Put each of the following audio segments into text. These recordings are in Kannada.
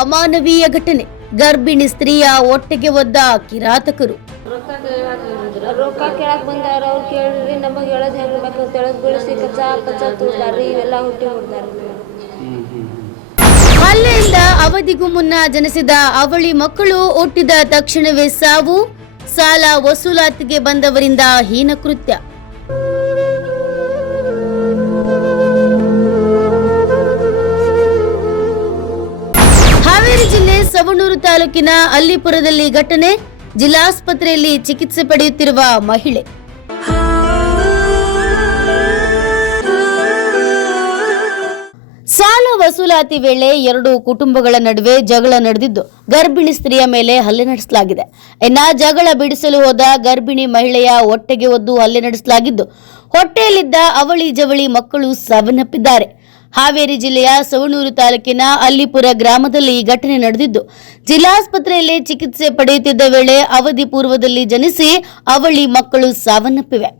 ಅಮಾನವೀಯ ಘಟನೆ. ಗರ್ಭಿಣಿ ಸ್ತ್ರೀಯ ಹೊಟ್ಟೆಗೆ ಒದ್ದ ಕಿರಾತಕರು. ರೊಕ್ಕ ಕೇಳಕ್ ಬಂದಾರ. ಅವ್ರು ಕೇಳ್ರಿ ನಮಗೆ ಹೇಳೋದು ಹೆಂಗಬೇಕು ತೆಳಗ್ ಬೀಳಿಸಿ ಕಚ್ಚಾ ತುಳಿದಾರ್ರಿ. ಇವೆಲ್ಲ ಹುಟ್ಟಿ ಹೊಡ್ದಾರ. ಹಲ್ಲೆಯಿಂದ ಅವಧಿಗೂ ಮುನ್ನ ಜನಿಸಿದ ಅವಳಿ ಮಕ್ಕಳು ಹುಟ್ಟಿದ ತಕ್ಷಣವೇ ಸಾವು. ಸಾಲ ವಸೂಲಾತಿಗೆ ಬಂದವರಿಂದ ಹೀನ ಕೃತ್ಯ. ಹಾವೇರಿ ಜಿಲ್ಲೆ ಸವಣೂರು ತಾಲೂಕಿನ ಅಲ್ಲಿಪುರದಲ್ಲಿ ಘಟನೆ. ಜಿಲ್ಲಾಸ್ಪತ್ರೆಯಲ್ಲಿ ಚಿಕಿತ್ಸೆ ಪಡೆಯುತ್ತಿರುವ ಮಹಿಳೆ. ಸಾಲ ವಸೂಲಾತಿ ವೇಳೆ ಎರಡು ಕುಟುಂಬಗಳ ನಡುವೆ ಜಗಳ ನಡೆದಿದ್ದು ಗರ್ಭಿಣಿ ಸ್ತ್ರೀಯ ಮೇಲೆ ಹಲ್ಲೆ ನಡೆಸಲಾಗಿದೆ. ಜಗಳ ಬಿಡಿಸಲು ಹೋದ ಗರ್ಭಿಣಿ ಮಹಿಳೆಯ ಹೊಟ್ಟೆಗೆ ಒದ್ದು ಹಲ್ಲೆ ನಡೆಸಲಾಗಿದ್ದು ಹೊಟ್ಟೆಯಲ್ಲಿದ್ದ ಅವಳಿ ಜವಳಿ ಮಕ್ಕಳು ಸಾವನ್ನಪ್ಪಿದ್ದಾರೆ. ಹಾವೇರಿ ಜಿಲ್ಲೆಯ ಸವಣೂರು ತಾಲೂಕಿನ ಅಲ್ಲಿಪುರ ಗ್ರಾಮದಲ್ಲಿ ಈ ಘಟನೆ ನಡೆದಿದ್ದು ಜಿಲ್ಲಾಸ್ಪತ್ರೆಯಲ್ಲಿ ಚಿಕಿತ್ಸೆ ಪಡೆಯುತ್ತಿದ್ದ ವೇಳೆ ಅವಧಿ ಪೂರ್ವದಲ್ಲಿ ಜನಿಸಿ ಅವಳಿ ಮಕ್ಕಳು ಸಾವನ್ನಪ್ಪಿವೆ.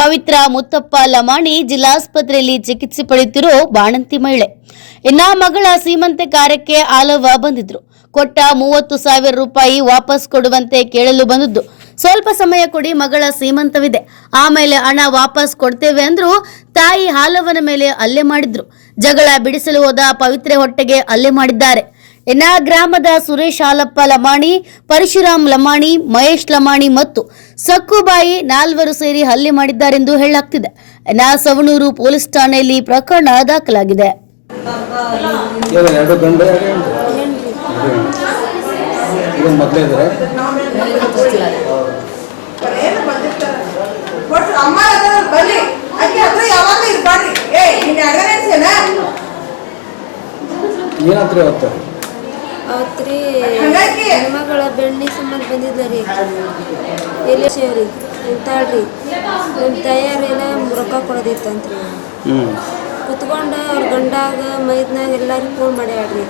ಪವಿತ್ರ ಮುತ್ತಪ್ಪ ಲಮಾಣಿ ಜಿಲ್ಲಾಸ್ಪತ್ರೆಯಲ್ಲಿ ಚಿಕಿತ್ಸೆ ಪಡೆಯುತ್ತಿರೋ ಬಾಣಂತಿ ಮಹಿಳೆ. ಮಗಳ ಸೀಮಂತೆ ಕಾರ್ಯಕ್ಕೆ ಆಲವ ಬಂದಿದ್ರು. ಕೊಟ್ಟ 30,000 ರೂಪಾಯಿ ವಾಪಸ್ ಕೊಡುವಂತೆ ಕೇಳಲು ಬಂದಿದ್ದು, ಸ್ವಲ್ಪ ಸಮಯ ಕೊಡಿ, ಮಗಳ ಸೀಮಂತವಿದೆ, ಆಮೇಲೆ ಹಣ ವಾಪಸ್ ಕೊಡ್ತೇವೆ ಅಂದ್ರು. ತಾಯಿ ಹಾಲವನ ಮೇಲೆ ಹಲ್ಲೆ ಮಾಡಿದ್ರು. ಜಗಳ ಬಿಡಿಸಲು ಹೋದ ಪವಿತ್ರೆ ಹೊಟ್ಟೆಗೆ ಹಲ್ಲೆ ಮಾಡಿದ್ದಾರೆ. ಗ್ರಾಮದ ಸುರೇಶ್ ಹಾಲಪ್ಪ ಲಮಾಣಿ, ಪರಶುರಾಮ್ ಲಮಾಣಿ, ಮಹೇಶ್ ಲಮಾಣಿ ಮತ್ತು ಸಕ್ಕುಬಾಯಿ 4 ಸೇರಿ ಹಲ್ಲೆ ಮಾಡಿದ್ದಾರೆಂದು ಹೇಳಲಾಗ್ತಿದೆ. ಸವಣೂರು ಪೊಲೀಸ್ ಠಾಣೆಯಲ್ಲಿ ಪ್ರಕರಣ ದಾಖಲಾಗಿದೆ. ಅವತ್ರಿ ಹೆಣ್ಮಗಳ ಬೆಣ್ಣಿ ಸಂಬಂಧ ಬಂದಿದ್ದಾರಿ. ಎಲ್ಲಿ ಇಂತಾಳ್ರಿ ನಮ್ಮ ತಯಾರೇನ ರೊಕ್ಕ ಕೊಡೋದಿತ್ತಂತ್ರಿ. ಕುತ್ಕೊಂಡ ಅವ್ರ ಗಂಡಾಗ ಮೈದ್ನಾಗ ಎಲ್ಲಾರು ಫೋನ್ ಮಾಡ್ಯಾಡ್ರಿ.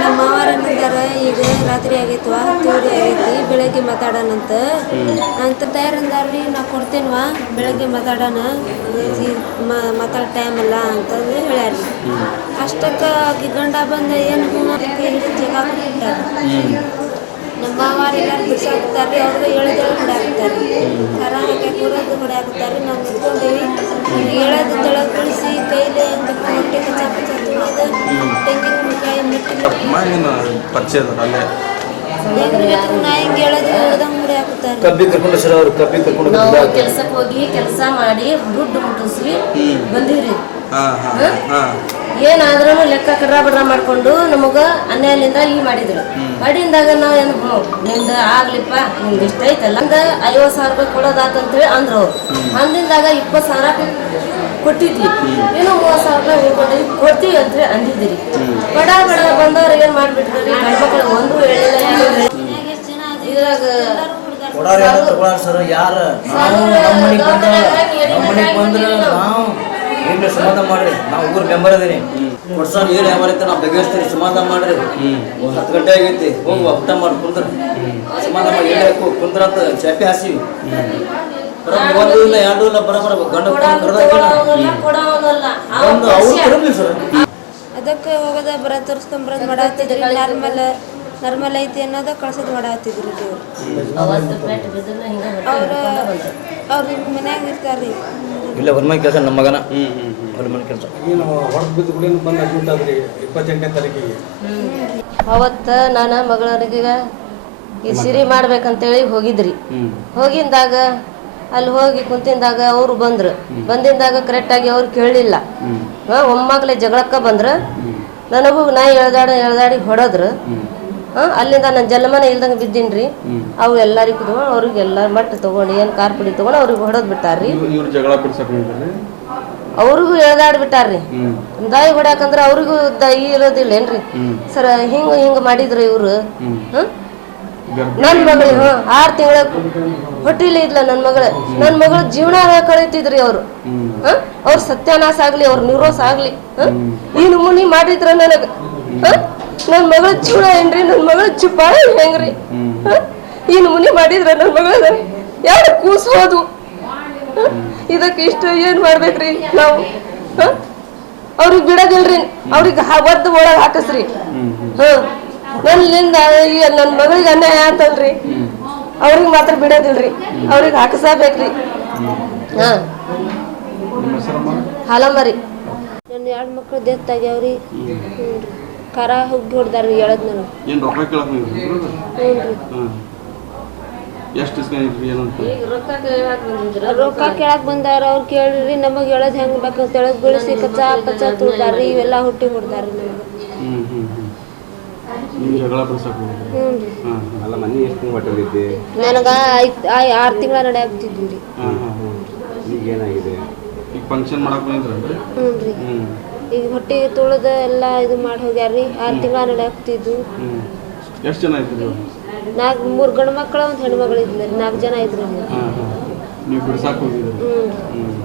ನಮ್ಮ ಮಾವಾರ ಏನಂದಾರ, ಈಗ ರಾತ್ರಿ ಆಗೈತವಾ, ತಿಂಡಿ ಆಗೈತಿ, ಬೆಳಗ್ಗೆ ಮಾತಾಡೋಣಂತ ಅಂತ ತಯಾರಂದಾರ್ರಿ. ನಾ ಕೊಡ್ತೇನ್ವಾ, ಬೆಳಗ್ಗೆ ಮಾತಾಡೋಣ, ಮಾತಾಡೋ ಟೈಮ್ ಅಲ್ಲ ಅಂತಂದು ಹೇಳ್ಯಾರ್ರಿ. ಅಷ್ಟಕ್ಕೆ ಆಕಿ ಗಂಡ ಬಂದ ಏನು ಜಗ ನಮ್ಮ ಮಾವಾರ ಎಲ್ಲಾರು ಬಿಡ್ಸಾಕ್ತಾರ್ರಿ. ಅವ್ರಿಗೆ ಹೇಳಿದ್ರೆ ಹೊಡ್ಯಾಕ್ತಾರ್ರಿ. ಖರ ಹಾಕಿ ಕೂರೋದು ಹೊಡ್ಯಾಕ್ತಾರ್ರಿ. ನಾವು ನಿಂತ್ಕೊಂಡೇವಿ. ಹೇಳೋದು ತೆಳಗ್ ಬಿಡಿಸಿ ಕೈಲಿ ಹೊಟ್ಟೆ ಕಚ್ಚಾ ತುಳಿದು ತೆಂಗಿನಕಾಯಿ ಮೆಟ್ಟಿಲು ನಾ ಹಿಂಗೆ ಹೇಳೋದು ಹೇಳ್ದಂಗೆ ಮುಡಿ ಹಾಕ್ತಾರೆ. ನಾವು ಕೆಲ್ಸಕ್ಕೆ ಹೋಗಿ ಕೆಲಸ ಮಾಡಿ ದುಡ್ಡು ಮುಟ್ಟಿಸಿ ಬಂದೀವ್ರಿ. ಏನಾದ್ರೂ ಲೆಕ್ಕ ಕಡ್ರ ಬಡ್ರ ಮಾಡ್ಕೊಂಡು ನಮಗ ಅನ್ಯಾಯದಿಂದ ಮಾಡಿದ್ರು. ಮಾಡಿದಾಗ ನಾವ್ ಏನು ನಿಮ್ದು ಆಗ್ಲಿಪ್ಪ, ನಿಮ್ದು ಇಷ್ಟ ಐತಲ್ಲ, 50,000 ರೂಪಾಯಿ ಕೊಡೋದಾತಂತೇಳಿ ಅಂದ್ರು ಅವ್ರು. ಅಂದಿಂದಾಗ 20,000 ಕೊಟ್ಟಿದ್ವಿ. ಏನೋ 30,000 ರೂಪಾಯಿ ಉಳ್ಕೊಂಡಿದ್ವಿ, ಕೊಡ್ತೀವಿ ಅಂತ ಅಂದಿದ್ರಿ. ಬಡ ಬಂದವ್ರು ಏನ್ ಮಾಡ್ಬಿಟ್ರಿ, ಗಂಡ್ಮಕ್ಳು ಒಂದು ಹೇಳಿಲ್ಲ. ಇದ್ರಾಗ ಸಮಾಧಾನ ಮಾಡ್ರಿ. ನಾವು ಊರ್ ಮೆಂಬರ್ ಅದೀನಿ. ಕೊಡ್ಸಾರ ಏನು ಯಾವೈತೆ ನಾವು ಬಗೆಹರಿಸ್ತೀವಿ. ಸಮಾಧಾನ ಮಾಡ್ರಿ. 10 ಗಂಟೆ ಆಗೈತಿ, ಹೋಗುವ ಊಟ ಮಾಡಿ ಕುಂದ್ರ. ಸಮಾಧಾನ ಮಾಡಿ ಹೇಳಬೇಕು ಕುಂದ್ರ ಅಂತ ಚಾಪಿ ಹಾಸಿವಿ. 1 ಇಲ್ಲ 2 ಇಲ್ಲ ಬರಬರ ಗಂಡ ಅದಕ್ಕೆ ಹೋಗೋದ ಬರ ತೋರಿಸ್ಕೊಂಬರೋದು ಮಾಡಾತಿದ್ರಿ. ನಾರ್ಮಲ್ ಐತಿ ಅನ್ನೋದ ಕಳ್ಸೋದು ಮಾಡಾತಿದ್ರಿ. ಅವ್ರ ಮನ್ಯಾಗ ಇರ್ತಾರ್ರಿ. ಇಲ್ಲ ಹೊರಮನೆ ಕೆಲಸ ನಮ್ಮ ಮಗನ ಹೊರಮನೆ ಕೆಲಸ. ಅವತ್ತ ನಾನು ಮಗಳಿಗೆ ಈ ಸಿರಿ ಮಾಡ್ಬೇಕಂತೇಳಿ ಹೋಗಿದ್ರಿ. ಹೋಗಿಂದಾಗ ಅಲ್ಲಿ ಹೋಗಿ ಕುಂತಿಂದಾಗ ಅವ್ರು ಬಂದಿಂದಾಗ ಕರೆಕ್ಟಾಗಿ ಅವ್ರು ಕೇಳಲಿಲ್ಲ. ಒಮ್ಮಾಗಲೇ ಜಗಳಕ್ಕ ಬಂದ್ರು. ನನಗೂ ನಾ ಎಳ್ದಾಡಿ ಹೊಡೋದ್ರು. ಅಲ್ಲಿಂದ ನಾನು ಜಲಮನ ಇಲ್ದಂಗೆ ಬಿದ್ದೀನ್ರಿ. ಅವು ಎಲ್ಲರಿಗೂ ಕುತ್ಕೊಂಡು ಅವ್ರಿಗೆಲ್ಲ ಮಟ್ಟ ತಗೊಂಡು ಏನು ಕಾರ್ ಪುಡಿ ತಗೊಂಡು ಅವ್ರಿಗೆ ಹೊಡೋದ್ ಬಿಟ್ಟಾರ್ರಿ. ಅವ್ರಿಗೂ ಎಳ್ದಾಡ್ ಬಿಟ್ಟಾರ್ರಿ. ದಾಯಿ ಹೊಡ್ಯಾಕಂದ್ರೆ ಅವ್ರಿಗೂ ದಯಿ ಇರೋದಿಲ್ಲ ಏನ್ರಿ ಸರ್. ಹಿಂಗ ಮಾಡಿದ್ರು ಇವ್ರು. ನನ್ ಮಗಳು 6 ತಿಂಗಳ ಹೊಟ್ಟಿಲಿ ಇದ್ಲ ನನ್ ಮಗಳ ಜೀವನ ಕಳೀತಿದ್ರಿ ಅವ್ರು. ಅವ್ರ ಸತ್ಯಾನಾಶ ಆಗ್ಲಿ, ಅವ್ರ ನಿರ್ರೋಸ ಆಗ್ಲಿ, ಈ ನಮೂನಿ ಮಾಡಿದ್ರ ನನಗ. ನನ್ ಮಗಳ ಜೀವನ ಏನ್ರಿ, ನನ್ ಮಗಳ ಚುಪ್ಪಾಳ ಹೆಂಗ್ರಿ, ಈ ನಮೂನಿ ಮಾಡಿದ್ರ ನನ್ ಮಗಳ ಯಾರು ಕೂಸೋದು. ಇದಕ್ಕೆ ಇಷ್ಟ ಏನ್ ಮಾಡ್ಬೇಕ್ರಿ ನಾವು? ಅವ್ರಿಗೆ ಬಿಡೋದಿಲ್ರಿ, ಅವ್ರಿಗೆ ಒದ್ದು ಒಳಗೆ ಹಾಕಸ್ರಿ. ನನ್ನಿಂದ ಈಗ ನನ್ನ ಮಗಳಿಗೆ ಅನ್ಯಾಯ ಆತಲ್ರಿ, ಅವ್ರಿಗೆ ಮಾತ್ರ ಬಿಡೋದಿಲ್ರಿ, ಅವ್ರಿಗೆ ಹಾಕಸಬೇಕ್ರಿ. ಹಾ ಹಾಲಮ್ಮರಿ. ನನ್ನ 2 ಮಕ್ಳು ಡೆತ್ ಆಗ್ಯಾವ್ರಿ. ಕರ ಹುಗ್ಗಿ ಹೊಡ್ದಾರ್ರಿ ಹೇಳದ್ ನಾನು. ಏನು ರೊಕ್ಕ ಕೇಳಕ್ ಹ್ಞೂ ರೀ. ಎಷ್ಟು ಇಸ್ಕೊಂಡಿದ್ರಿ ಏನಂತ? ರೊಕ್ಕ ಕೇಳಕ್ ಬಂದಾರ. ಅವ್ರು ಕೇಳ್ರಿ ನಮಗೆ ಹೇಳೋದು ಹೆಂಗೆ ಬೇಕು ತೆಳಗ್ ಬೀಳಿಸಿ ಕಚ್ಚಾ ಪಚ್ಚಾ ತುಳ್ದಾರ್ರಿ, ಇವೆಲ್ಲ ಹುಟ್ಟಿ ಹೊಡ್ದಾರ್ರಿ ನಮಗೆ. ನಿಮ್ಗೆ ಜಗಳ ಬಿಡ್ಸಕ್ಕೆ ಹ್ಞೂ ರೀ. ಅಲ್ಲ ಮನೆ ಎಷ್ಟು ಮಟ್ಟಲ್ಲಿದ್ದೆ? ನನಗೆ 6 ತಿಂಗಳ ನಡೆಯಾಗ್ತಿದ್ವಿ ರೀ. ಈಗ ಏನಾಗಿದೆ? ಈಗ ಫಂಕ್ಷನ್ ಮಾಡಕ್ಕೆ ಬಂದಿದ್ರಲ್ರಿ? ಹ್ಞೂ ರೀ. ಈಗ ಹೊಟ್ಟೆ ತುಳಿದ ಎಲ್ಲ ಇದು ಮಾಡಿ ಹೋಗ್ಯಾರ್ರಿ. 6 ತಿಂಗಳ ನಡೆಯಾಗ್ತಿದ್ವು. ಎಷ್ಟು ಜನ ಇದ್ರಿ? 3 ಗಂಡು ಮಕ್ಕಳು 1 ಹೆಣ್ಮಗಳು ಇದ್ರಿ. 4 ಜನ ಇದ್ರು. ನೀವು ಬಿಡ್ಸಕ್ಕೆ ಹೋಗಿದ್ರಿ? ಹ್ಞೂ.